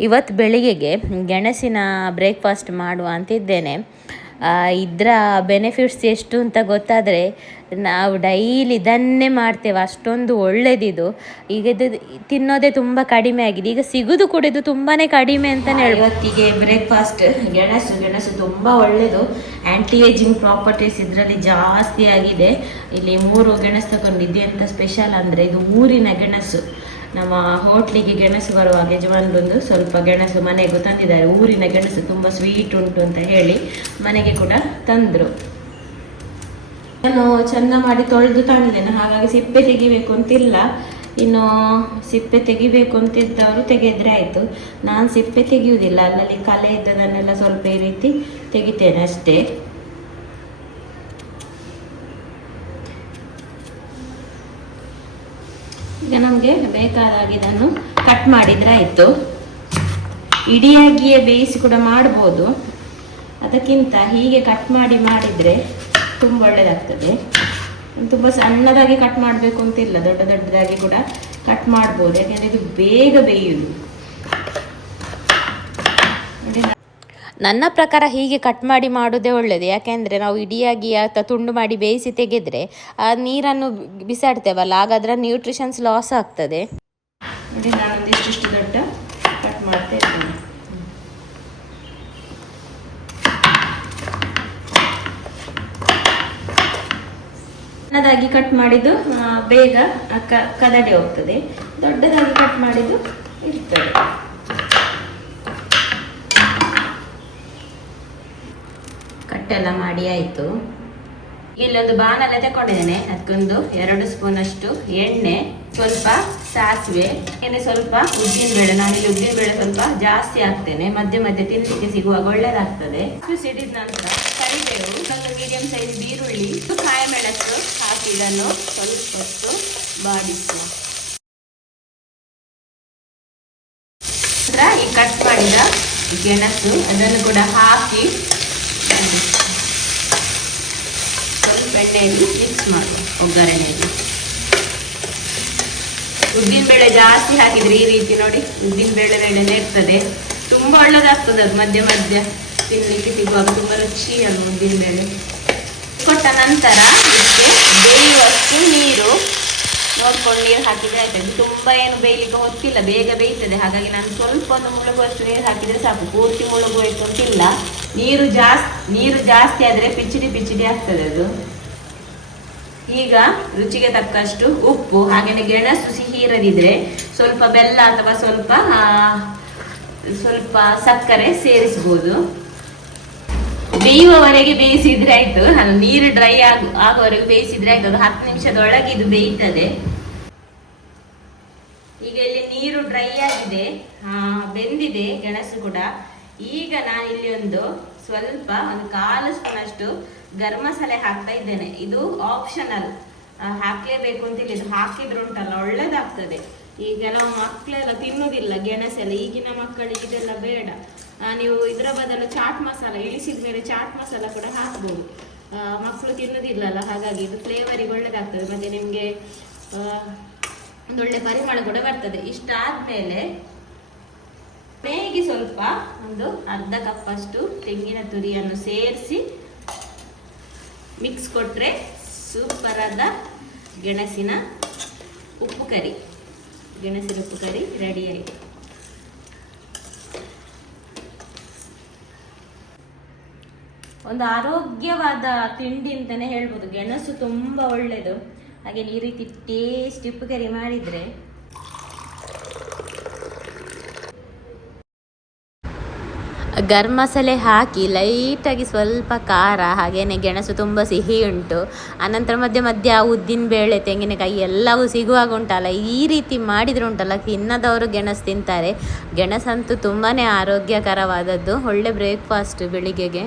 ಇವತ್ತು ಬೆಳಿಗ್ಗೆಗೆ ಗೆಣಸಿನ ಬ್ರೇಕ್ಫಾಸ್ಟ್ ಮಾಡುವ ಅಂತಿದ್ದೇನೆ. ಇದರ ಬೆನಿಫಿಟ್ಸ್ ಎಷ್ಟು ಅಂತ ಗೊತ್ತಾದರೆ, ನಾವು ಡೈಲಿ ಇದನ್ನೇ ಮಾಡ್ತೇವೆ. ಅಷ್ಟೊಂದು ಒಳ್ಳೆಯದಿದು ಈಗ ಇದು ತಿನ್ನೋದೇ ತುಂಬ ಕಡಿಮೆ ಆಗಿದೆ. ಈಗ ಸಿಗೋದು ಕೂಡ ಇದು ತುಂಬಾ ಕಡಿಮೆ ಅಂತಲೇ ಇವತ್ತಿಗೆ ಬ್ರೇಕ್ಫಾಸ್ಟ್ ಗೆಣಸು ಗೆಣಸು ತುಂಬ ಒಳ್ಳೆಯದು ಆ್ಯಂಟಿ ಏಜಿಂಗ್ ಪ್ರಾಪರ್ಟೀಸ್ ಇದರಲ್ಲಿ ಜಾಸ್ತಿ ಆಗಿದೆ. ಇಲ್ಲಿ ಮೂರು ಗೆಣಸು ತಗೊಂಡಿದ್ದೆ ಅಂತ ಸ್ಪೆಷಲ್ ಅಂದರೆ ಇದು ಊರಿನ ಗೆಣಸು. ನಮ್ಮ ಹೋಟ್ಲಿಗೆ ಗೆಣಸು ಬರುವಾಗ ಯಜಮಾನ್ರೊಂದು ಸ್ವಲ್ಪ ಗೆಣಸು ಮನೆಗೂ ತಂದಿದ್ದಾರೆ. ಊರಿನ ಗೆಣಸು ತುಂಬ ಸ್ವೀಟ್ ಉಂಟು ಅಂತ ಹೇಳಿ ಮನೆಗೆ ಕೂಡ ತಂದರು. ನಾನು ಚೆಂದ ಮಾಡಿ ತೊಳೆದು ತಂದಿದ್ದೇನೆ ಹಾಗಾಗಿ ಸಿಪ್ಪೆ ತೆಗಿಬೇಕು ಅಂತಿಲ್ಲ. ಇನ್ನು ಸಿಪ್ಪೆ ತೆಗಿಬೇಕು ಅಂತಿದ್ದವರು ತೆಗೆದ್ರೆ ಆಯಿತು. ನಾನು ಸಿಪ್ಪೆ ತೆಗೆಯುವುದಿಲ್ಲ. ಅಲ್ಲಲ್ಲಿ ಕಲೆ ಇದ್ದದನ್ನೆಲ್ಲ ಸ್ವಲ್ಪ ಈ ರೀತಿ ತೆಗಿತೇನೆ ಅಷ್ಟೇ. ಈಗ ನಮಗೆ ಬೇಕಾದಾಗ ಇದನ್ನು ಕಟ್ ಮಾಡಿದ್ರೆ ಆಯಿತು. ಇಡಿಯಾಗಿಯೇ ಬೇಯಿಸಿ ಕೂಡ ಮಾಡ್ಬೋದು. ಅದಕ್ಕಿಂತ ಹೀಗೆ ಕಟ್ ಮಾಡಿ ಮಾಡಿದರೆ ತುಂಬ ಒಳ್ಳೆಯದಾಗ್ತದೆ ತುಂಬ ಸಣ್ಣದಾಗಿ ಕಟ್ ಮಾಡಬೇಕು ಅಂತಿಲ್ಲ ದೊಡ್ಡ ದೊಡ್ಡದಾಗಿ ಕೂಡ ಕಟ್ ಮಾಡ್ಬೋದು. ಯಾಕೆಂದರೆ ಇದು ಬೇಗ ಬೇಯುವುದು ನನ್ನ ಪ್ರಕಾರ ಹೀಗೆ ಕಟ್ ಮಾಡಿ ಮಾಡೋದೇ ಒಳ್ಳೆಯದು ಯಾಕೆಂದರೆ ನಾವು ಇಡಿಯಾಗಿ ಅಥವಾ ತುಂಡು ಮಾಡಿ ಬೇಯಿಸಿ ತೆಗೆದರೆ ಆ ನೀರನ್ನು ಬಿಸಾಡ್ತೇವಲ್ಲ ಆಗ ನ್ಯೂಟ್ರಿಷನ್ಸ್ ಲಾಸ್ ಆಗ್ತದೆ. ಕಟ್ ಸಣ್ಣದಾಗಿ ಕಟ್ ಮಾಡಿದ್ದು ಬೇಗ ಕದಡಿ ಹೋಗ್ತದೆ. ದೊಡ್ಡದಾಗಿ ಕಟ್ ಮಾಡಿದ್ದು ಇರ್ತದೆ. ಕಟ್ಟೆಲ್ಲ ಮಾಡಿ ಆಯಿತು. ಇಲ್ಲೊಂದು ಬಾಣಲೆ ತಗೊಂಡಿದ್ದೇನೆ ಅದಕ್ಕೊಂದು ಎರಡು ಸ್ಪೂನ್ ಅಷ್ಟು ಎಣ್ಣೆ, ಸ್ವಲ್ಪ ಸಾಸಿವೆ, ಎಣ್ಣೆ ಸ್ವಲ್ಪ ಉದ್ದಿನ ಬೇಳೆ ಇಲ್ಲಿ ಉದ್ದಿನ ಬೇಳೆ ಸ್ವಲ್ಪ ಜಾಸ್ತಿ ಹಾಕ್ತೇನೆ. ಮಧ್ಯೆ ಮಧ್ಯೆ ತಿನ್ನಲಿಕ್ಕೆ ಸಿಗುವಾಗ ಒಳ್ಳೇದಾಗ್ತದೆ. ಸಿಡಿದ ನಂತರ ಕರಿಬೇವು, ಒಂದು ಮೀಡಿಯಂ ಸೈಜ್ ಈರುಳ್ಳಿ ಕಾಯಿ ಮೆಣಸು, ಹಾಕಿ ಇದನ್ನು ಸ್ವಲ್ಪ ಹೊತ್ತು ಬಾಡಿಸುವ. ಈ ಕಟ್ ಮಾಡಿದ ಗೆಣಸು, ಅದನ್ನು ಕೂಡ ಹಾಕಿ ಸ್ವಲ್ಪ ಎಣ್ಣೆಯನ್ನು ಮಿಕ್ಸ್ ಮಾಡುವ ಒಗ್ಗರಣೆಯಲ್ಲಿ ಉದ್ದಿನ ಬೇಳೆ ಜಾಸ್ತಿ ಹಾಕಿದ್ರೆ ಈ ರೀತಿ ನೋಡಿ. ಉದ್ದಿನ ಬೇಳೆ ಬೇಳೆನೇ ಇರ್ತದೆ. ತುಂಬ ಒಳ್ಳೆದಾಗ್ತದೆ ಅದು ಮಧ್ಯ ಮಧ್ಯ ತಿನ್ನಲಿಕ್ಕೆ ಸಿಗುವಾಗ ತುಂಬ ರುಚಿ ಅಲ್ಲ ಉದ್ದಿನ ಬೇಳೆ. ಕೊಟ್ಟ ನಂತರ ಇದಕ್ಕೆ ಬೇಯುವಷ್ಟು ನೀರು. ನೋಡ್ಕೊಂಡು ನೀರು ಹಾಕಿದ್ರೆ ಆಯ್ತದೆ. ತುಂಬಾ ಏನು ಬೇಯಲಿಕ್ಕೆ ಹೊತ್ತಿಲ್ಲ. ಬೇಗ ಬೇಯ್ತದೆ. ಹಾಗಾಗಿ ನಾನು ಸ್ವಲ್ಪ ಒಂದು ಮುಳುಗುವಷ್ಟು ನೀರು ಹಾಕಿದ್ರೆ ಸಾಕು. ಪೂರ್ತಿ ಮುಳುಗುವಷ್ಟು ಅಂತಿಲ್ಲ ನೀರು ಜಾಸ್ತಿ ನೀರು ಜಾಸ್ತಿ ಆದರೆ ಪಿಚ್ಚಿಡಿ ಪಿಚ್ಚಿಡಿ ಆಗ್ತದೆ ಅದು. ಈಗ ರುಚಿಗೆ ತಕ್ಕಷ್ಟು ಉಪ್ಪು ಹಾಗೆಯೇ ಗೆಣಸು ಸಿಹಿ ಇರದಿದ್ರೆ ಸ್ವಲ್ಪ ಬೆಲ್ಲ ಅಥವಾ ಸ್ವಲ್ಪ ಸ್ವಲ್ಪ ಸಕ್ಕರೆ ಸೇರಿಸ್ಬೋದು. ಬೇಯುವವರೆಗೆ ಬೇಯಿಸಿದ್ರೆ ಆಯ್ತು. ನಾನು ನೀರು ಡ್ರೈ ಆಗ, ಆಗುವವರೆಗೆ ಬೇಯಿಸಿದ್ರೆ ಆಯ್ತು. ಅದು ಹತ್ತು ನಿಮಿಷದೊಳಗೆ ಇದು ಬೇಯ್ತದೆ. ಈಗ ಇಲ್ಲಿ ನೀರು ಡ್ರೈ ಆಗಿದೆ. ಬೆಂದಿದೆ ಗೆಣಸು ಕೂಡ. ಈಗ ನಾನು ಇಲ್ಲಿ ಒಂದು ಸ್ವಲ್ಪ, ಒಂದು ಕಾಲು ಸ್ಪೂನ್ ಅಷ್ಟು ಗರಂ ಮಸಾಲೆ ಹಾಕ್ತಾ ಇದ್ದೇನೆ. ಇದು ಆಪ್ಷನಲ್ ಹಾಕ್ಲೇಬೇಕು ಅಂತ ಇದು ಹಾಕಿದ್ರು ಉಂಟಲ್ಲ, ಒಳ್ಳೇದಾಗ್ತದೆ. ಈಗ ನಾವು ಮಕ್ಕಳೆಲ್ಲ ತಿನ್ನುವುದಿಲ್ಲ ಗೆಣಸೆಲ್ಲ ಈಗಿನ ಮಕ್ಕಳಿಗೆ ಇದೆಲ್ಲ ಬೇಡ. ನೀವು ಇದರ ಬದಲು ಚಾಟ್ ಮಸಾಲ, ಇಳಿಸಿದ ಮೇಲೆ ಚಾಟ್ ಮಸಾಲ ಕೂಡ ಹಾಕ್ಬೋದು. ಮಕ್ಕಳು ತಿನ್ನುವುದಿಲ್ಲಲ್ಲ ಹಾಗಾಗಿ ಇದು ಫ್ಲೇವರಿಗೆ ಒಳ್ಳೇದಾಗ್ತದೆ. ಮತ್ತೆ ನಿಮಗೆ ಒಂದೊಳ್ಳೆ ಪರಿಮಳ ಕೂಡ ಬರ್ತದೆ. ಇಷ್ಟಾದ್ಮೇಲೆ ಮೇಗಿ ಸ್ವಲ್ಪ ಒಂದು ಅರ್ಧ ಕಪ್ಪಷ್ಟು ತೆಂಗಿನ ತುರಿಯನ್ನು ಸೇರಿಸಿ ಮಿಕ್ಸ್ ಕೊಟ್ಟರೆ ಸೂಪರಾದ ಗೆಣಸಿನ ಉಪ್ಪು ಕರಿ. ಗೆಣಸಿನ ಉಪ್ಪು ಕರಿ ರೆಡಿ ಆಯಿತು ಒಂದು ಆರೋಗ್ಯವಾದ ತಿಂಡಿ ಅಂತಲೇ ಹೇಳ್ಬೋದು. ಗೆಣಸು ತುಂಬ ಒಳ್ಳೆಯದು ಹಾಗೆ ಈ ರೀತಿ ಟೇಸ್ಟ್ ಉಪ್ಪು ಕರಿ ಮಾಡಿದರೆ ಗರಂ ಮಸಾಲೆ ಹಾಕಿ ಲೈಟಾಗಿ ಸ್ವಲ್ಪ ಖಾರ ಹಾಗೆಯೇ ಗೆಣಸು ತುಂಬ ಸಿಹಿ ಉಂಟು. ಅನಂತರ ಮಧ್ಯೆ ಮಧ್ಯೆ ಆ ಉದ್ದಿನ ಬೇಳೆ, ತೆಂಗಿನಕಾಯಿ ಎಲ್ಲವೂ ಸಿಗುವಾಗ ಉಂಟಲ್ಲ, ಈ ರೀತಿ ಮಾಡಿದರೆ ಉಂಟಲ್ಲ, ತಿನ್ನದವರು ಗೆಣಸು ತಿಂತಾರೆ. ಗೆಣಸಂತೂ ತುಂಬಾ ಆರೋಗ್ಯಕರವಾದದ್ದು. ಒಳ್ಳೆ ಬ್ರೇಕ್ಫಾಸ್ಟ್ ಬೆಳಿಗ್ಗೆಗೆ.